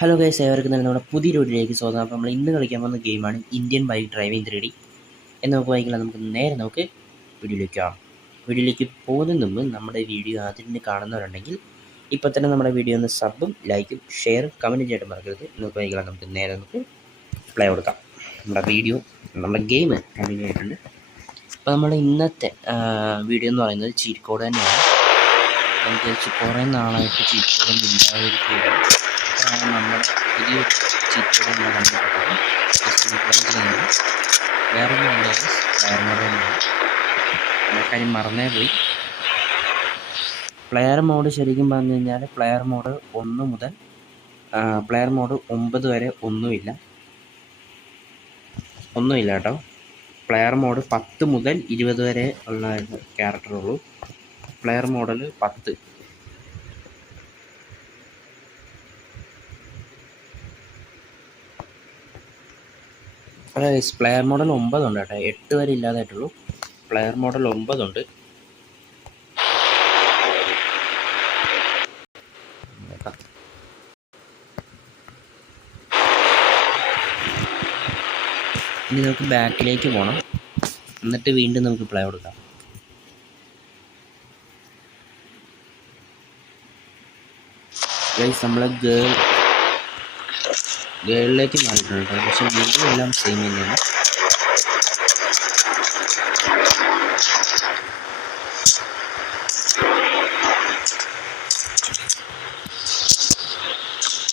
Hello guys, ഏവർക്കും തന്നെ നമ്മുടെ പുതിയ വീഡിയോയിലേക്ക് സ്വാഗതം. അപ്പോൾ നമ്മൾ ഇന്ന് കളിക്കാൻ പോകുന്ന ഗെയിമാണ് ഇന്ത്യൻ ബൈക്ക് ഡ്രൈവിംഗ് 3D എന്ന് നമുക്ക് വായിക്കില്ല. നമുക്ക് വീഡിയോയിലേക്ക് പോകുന്നതിന് മുമ്പ് നമ്മുടെ വീഡിയോ ആദ്യം കാണുന്നവരുണ്ടെങ്കിൽ ഇപ്പോൾ തന്നെ നമ്മുടെ വീഡിയോ ഒന്ന് സബും ലൈക്കും ഷെയറും കമൻറ്റും ചെയ്തിട്ട് മറക്കരുത്. നമുക്ക് വായിക്കില്ല. നമുക്ക് പ്ലേ കൊടുക്കാം. നമ്മുടെ ഗെയിം കണ്ടിന്യൂ ആയിട്ടുണ്ട്. അപ്പോൾ നമ്മുടെ ഇന്നത്തെ വീഡിയോ എന്ന് പറയുന്നത് ചീറ്റ് കോഡ് തന്നെയാണ്. നമുക്ക് കുറേ നാളായിട്ട് ചീറ്റ് കോഡൊന്നും ഇല്ലാതിരിക്കുകയാണ്. നമ്മുടെ പുതിയ ചീറ്റ് കോഡ് നമ്മൾ കണ്ടുപിടിക്കുന്നത് ജസ്റ്റ് ട്രൈ ചെയ്യുന്നത് വേറെ ഒന്നും പ്ലെയർ മോഡ് തന്നെയാണ്. നമുക്കതിന് മറന്നേ പോയി. പ്ലെയർ മോഡ് ശരിക്കും പറഞ്ഞു കഴിഞ്ഞാൽ പ്ലെയർ മോഡ് 1 മുതൽ പ്ലെയർ മോഡ് 9 വരെ ഒന്നുമില്ല കേട്ടോ. പ്ലെയർ മോഡ് 10 മുതൽ 20 വരെ ഉള്ള ക്യാരക്ടറുള്ളൂ. Player model 10. പ്ലെയർ മോഡൽ 9 ഉണ്ട് കേട്ടോ. 8 വരെ ഇല്ലാതായിട്ടുള്ളൂ. പ്ലെയർ മോഡൽ 9 ഉണ്ട്. ഇനി നമുക്ക് ബാക്കിലേക്ക് പോകണം. എന്നിട്ട് വീണ്ടും നമുക്ക് പ്ലേ കൊടുക്കാം. ഗൈസ്, നമ്മൾ ഗേളിലേക്ക് മാറിയിട്ടുണ്ട്. പക്ഷെ വീണ്ടും എല്ലാം സെയിം തന്നെയാണ്.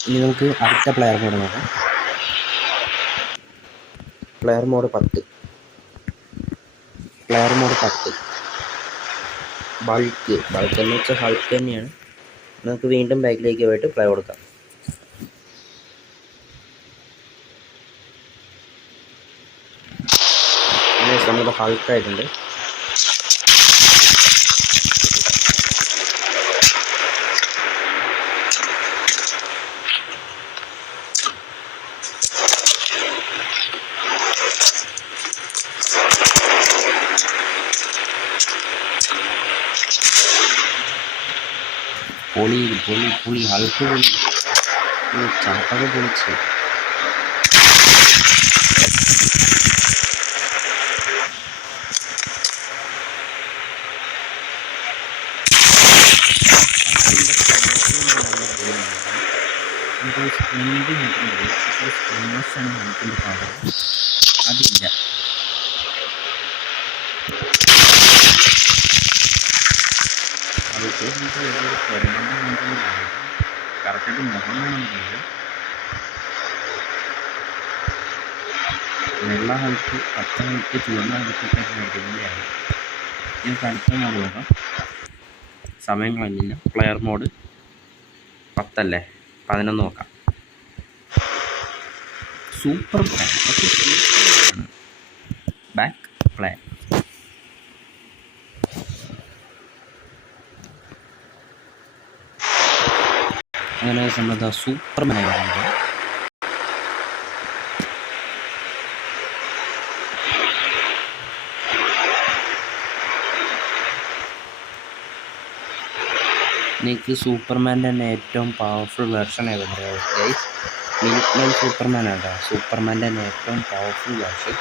ഇനി നമുക്ക് അടുത്ത പ്ലെയർ മോഡ് നോക്കാം. Player mode 10. ബൾക്ക് എന്ന് വെച്ചാൽ ഹൾക്ക് തന്നെയാണ്. നമുക്ക് വീണ്ടും ബാക്കിലേക്ക് പോയിട്ട് പ്ലേ കൊടുക്കാം. നമ്മുടെ ഹൾക്കായിട്ടുണ്ട്. പൊളി ഹൾക്ക് പൊളി ചാട്ടൊക്കെ പൊളിച്ച്. അതില്ല. കറക്റ്റായിട്ട് മുഖം വേണമെന്നുണ്ട്. വെള്ള ഹൾക്ക്, പച്ച ഹൾക്ക്, ചുവന്ന ഹൾക്കൊക്കെ മേടിക്കുന്നതാണ്. നമുക്ക് അടുത്ത മോഡ് നോക്കാം. സമയം കളഞ്ഞില്ല. പ്ലെയർ മോഡ് 10 അല്ലേ, 11 നോക്കാം. Super back play. അങ്ങനെ നമ്മൾ സൂപ്പർമാനായി പറയുന്നത്. എനിക്ക് സൂപ്പർമാൻ്റെ തന്നെ ഏറ്റവും പവർഫുൾ വെർഷൻ ഏതെന്ന് ഗൈസ്, മിനിറ്റ്മാൻ സൂപ്പർമാൻ ആണ്. സൂപ്പർമാൻ്റെ തന്നെ ഏറ്റവും പവർഫുൾ വെർഷൻ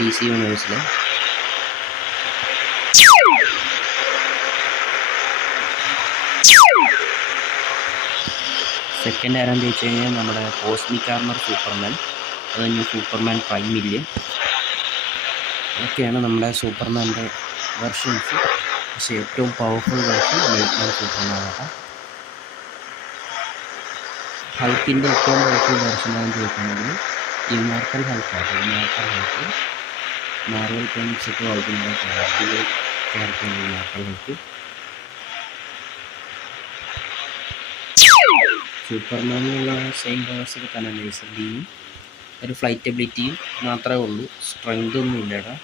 DC യൂണിവേഴ്സിലെ. സെക്കൻഡ് ആരാന്ന് ചോദിച്ചു കഴിഞ്ഞാൽ നമ്മുടെ കോസ്മിക് ആർമർ സൂപ്പർമാൻ, അത് കഴിഞ്ഞ് സൂപ്പർമാൻ പ്രൈം മില്യൻ. ഒക്കെയാണ് നമ്മുടെ സൂപ്പർമാൻ്റെ വെർഷൻസ്. പക്ഷേ ഏറ്റവും പവർഫുൾ വെർഷൻ മിനിറ്റ്മാൻ സൂപ്പർമാനാണ്. ഹൾക്കിൻ്റെ ഏറ്റവും പവർഫുൾ വെർഷനാണെന്ന് ചോദിക്കുന്നത് ഇമ്മോർട്ടൽ ഹൾക്കാണ്. ഇമ്മോർട്ടൽ ഹൾക്ക് മാർവൽ കോമിക്സൊക്കെ വായിക്കുന്ന ക്യാരക്ടറാണ് ഇമ്മോർട്ടൽ ഹൾക്ക്. സൂപ്പർമാനിലുള്ള സെയിം പവേഴ്സൊക്കെ തന്നെ ലേസറിൻ്റെയും ഒരു ഫ്ലൈറ്റ് എബിലിറ്റിയും മാത്രമേ ഉള്ളൂ. സ്ട്രെങ്ത് ഒന്നും ഇല്ലടാ.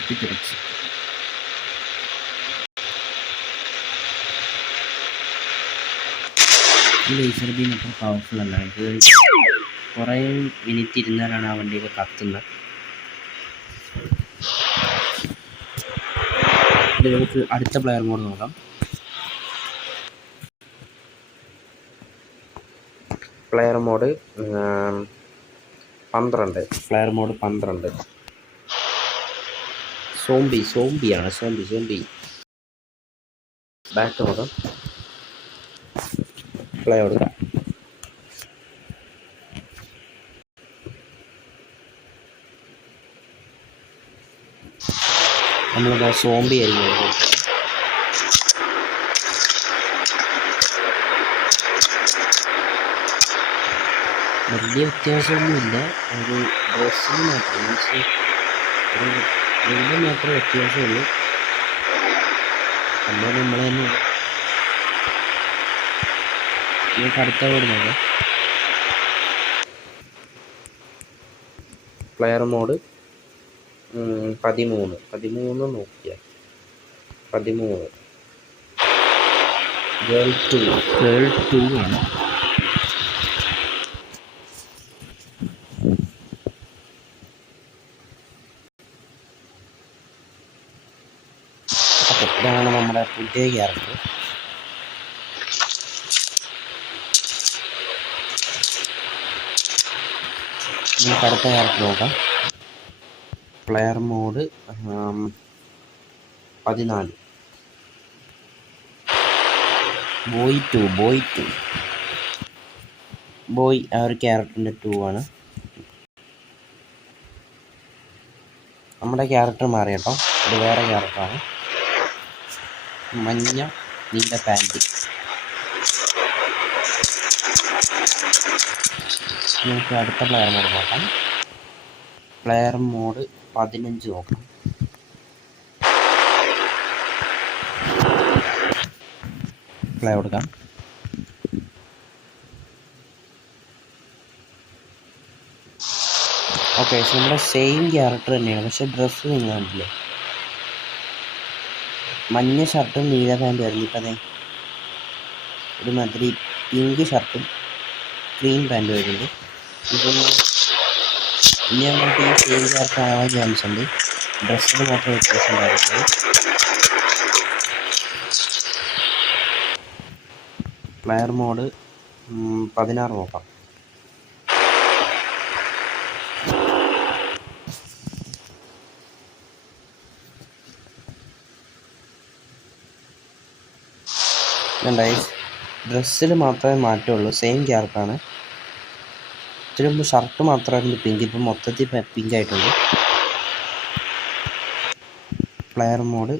പൊട്ടിത്തെറിച്ച്. ഈ ലേസർ ബീം അത്ര പവർഫുൾ അല്ല. ഇത് കുറേ മിനിറ്റ് ഇരുന്നാലാണ് ആ വണ്ടിയൊക്കെ കത്തുന്നത്. ഇത് നമുക്ക് അടുത്ത പ്ലെയർ മോഡ് നോക്കാം. Player mode 12. Player mode 12. സോംബിയാണ്. സോംബി ബാക്ക് നോക്കാം. പ്ലേ കൊടുക്കാം. നമ്മളിതാ സോംബി ആയിരിക്കും. വലിയ വ്യത്യാസമൊന്നുമില്ല. ഒരു ഡ്രസ്സിന് മാത്രം, മീൻസ് ഒരു മാത്രമേ വ്യത്യാസമുള്ളൂ. നമ്മൾ തന്നെ നമുക്ക് അടുത്ത കോഡ് നോക്കാം. പ്ലെയർ മോഡ് 13 നോക്കിയാൽ 13 ഗേൾ 2 ആണ്. ഇതാണ് നമ്മുടെ പുതിയ ക്യാരക്ടർ. നമുക്ക് അടുത്ത ക്യാരക്ടർ നോക്കാം. Player mode 14. ബോയ് ആ ഒരു ക്യാരക്ടറിൻ്റെ 2 ആണ്. നമ്മുടെ ക്യാരക്ടർ മാറി കേട്ടോ. ഇത് വേറെ ക്യാരക്ടറാണ്. മഞ്ഞ നീല പാൻറ്. നമുക്ക് അടുത്ത പ്ലെയർ മോഡ് നോക്കാം. പ്ലെയർ മോഡ് 15 നോക്കാം. പ്ലേ കൊടുക്കാം. ഓക്കെ, സോ നമ്മുടെ സെയിം ക്യാരക്ടർ തന്നെയാണ്, പക്ഷെ ഡ്രസ്സ് നിങ്ങൾ കണ്ടില്ലേ, മഞ്ഞ ഷർട്ടും നീല പാൻറ്റും ആയിരുന്നു. ഇപ്പം അതെ ഒരു മാതിരി പിങ്ക് ഷർട്ടും ഗ്രീൻ പാൻറ്റും വരുന്നുണ്ട്. ഇപ്പം ഇനി അങ്ങോട്ട് ഈ സെയിം ക്യാരക്ടർ ആവാൻ ചാൻസ് ഉണ്ട്. ഡ്രസ്സിന് മാത്രം വ്യത്യാസം ഉണ്ടായിരിക്കുന്നത്. പ്ലെയർ മോഡ് 16 നോക്കാം. ഡ്രസ്സിൽ മാത്രമേ മാറ്റമുള്ളൂ, സെയിം ക്യാരക്ടറാണ്. ഇതിന് മുമ്പ് ഷർട്ട് മാത്രമായിരുന്നു പിങ്ക്, ഇപ്പം മൊത്തത്തിൽ പിങ്ക് ആയിട്ടുണ്ട്. പ്ലെയർ മോഡ്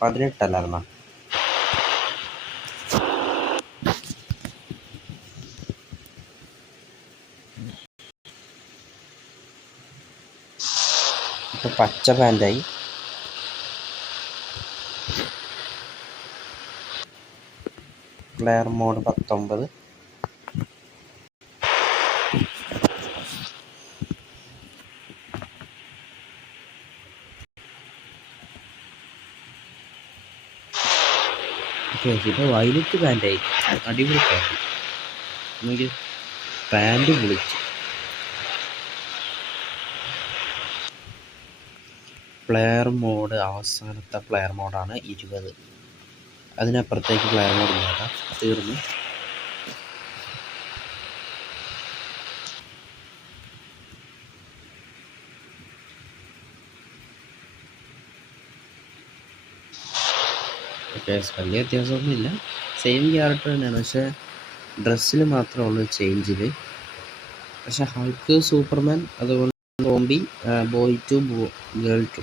18 അല്ലായിരുന്നോ? ഇപ്പം പച്ച പാൻറ്റായി. Player mode 19. ഇപ്പോൾ വയലറ്റ് പാൻറ്റായി. അടിപൊളി പാൻറ്റ്. നമുക്ക് പാൻറ്റ് പൊളിച്ചു. പ്ലെയർ മോഡ് അവസാനത്തെ പ്ലെയർ മോഡാണ് 20. അതിനപ്പുറത്തേക്ക് പ്ലെയർ മോഡ് നോക്കാം. തീർന്നു. ഓക്കെ, വലിയ വ്യത്യാസമൊന്നുമില്ല, സെയിം ക്യാരക്ടർ തന്നെയാണ്, പക്ഷേ ഡ്രസ്സിൽ മാത്രമേ ഉള്ളൂ ചേഞ്ചിൽ. പക്ഷേ ഹൾക്ക്, സൂപ്പർമാൻ, അതുപോലെ സോംബി, ബോയ് 2, ഗേൾ 2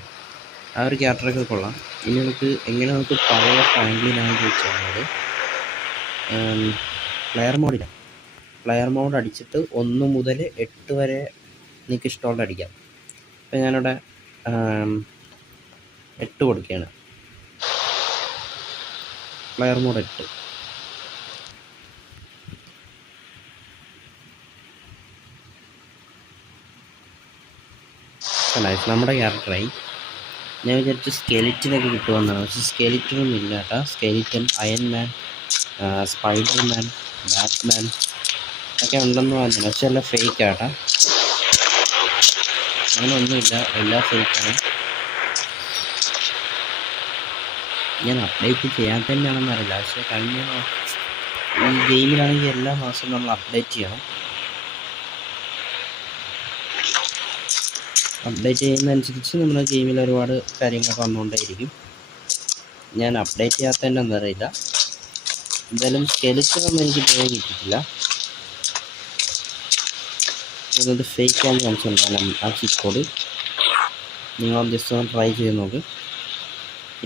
ആ ഒരു ക്യാരക്ടറൊക്കെ കൊള്ളാം. ഇനി നമുക്ക് പഴയ ഫ്രാങ്ക്ലിനാണെന്ന് ചോദിച്ചു കഴിഞ്ഞാൽ പ്ലെയർ മോഡ് അടിച്ചിട്ട് 1 മുതൽ 8 വരെ നിങ്ങൾക്ക് ഇഷ്ടമുള്ള അടിക്കാം. ഇപ്പം ഞാനിവിടെ 8 കൊടുക്കുകയാണ്. Player mode 8. നൈസ് നമ്മുടെ ക്യാരക്ടറായി. ഞാൻ വിചാരിച്ചു സ്കെലിറ്റനൊക്കെ കിട്ടുമെന്നാണ്, പക്ഷേ സ്കെലിറ്റനൊന്നും ഇല്ല കേട്ടോ. സ്കെലിറ്റൻ, അയൺമാൻ, സ്പൈഡർമാൻ, ബാറ്റ്മാൻ ഒക്കെ ഉണ്ടെന്ന് പറഞ്ഞില്ല, പക്ഷെ എല്ലാം ഫേക്ക് ആട്ടാ. അങ്ങനെ ഒന്നുമില്ല, എല്ലാം ഫേക്കാണ്. ഞാൻ അപ്ഡേറ്റ് ചെയ്യാൻ തന്നെയാണെന്ന് അറിയില്ല, പക്ഷേ കഴിഞ്ഞ ഈ ഗെയിമിലാണെങ്കിൽ എല്ലാ മാസവും നമ്മൾ അപ്ഡേറ്റ് ചെയ്യണം. അപ്ഡേറ്റ് ചെയ്യുന്നതനുസരിച്ച് നമ്മുടെ ഗെയിമിൽ ഒരുപാട് കാര്യങ്ങളൊക്കെ വന്നുകൊണ്ടേയിരിക്കും. ഞാൻ അപ്ഡേറ്റ് ചെയ്യാത്ത തന്നെ എന്നറിയില്ല. എന്തായാലും സ്കെലിറ്റനൊന്നും എനിക്ക് ഇതുവരെ കിട്ടിയിട്ടില്ല. ഇത് ഫേക്കാന്ന് കാണിച്ചിട്ടുണ്ടാകും ആ ചീറ്റ് കോഡ്. നിങ്ങൾ ജസ്റ്റ് ഒന്ന് ട്രൈ ചെയ്ത് നോക്ക്.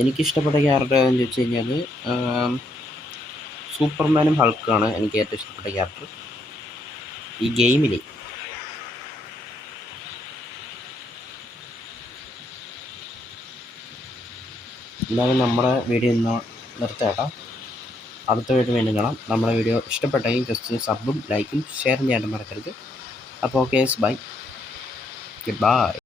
എനിക്കിഷ്ടപ്പെട്ട ക്യാരക്ടർ ഏതെന്ന് ചോദിച്ചു കഴിഞ്ഞാൽ സൂപ്പർമാനും ഹൾക്കാണ് എനിക്ക് ഏറ്റവും ഇഷ്ടപ്പെട്ട ക്യാരക്ടർ ഈ ഗെയിമിൽ. എന്തായാലും നമ്മുടെ വീഡിയോ ഇന്ന് നിർത്താം. അടുത്ത വീഡിയോ വീണ്ടും കാണാം. നമ്മുടെ വീഡിയോ ഇഷ്ടപ്പെട്ടെങ്കിൽ ജസ്റ്റ് സബും ലൈക്കും ഷെയറും ചെയ്യാൻ മറക്കരുത്. അപ്പോൾ ഓക്കെ, ബൈ, ഗുഡ് ബൈ.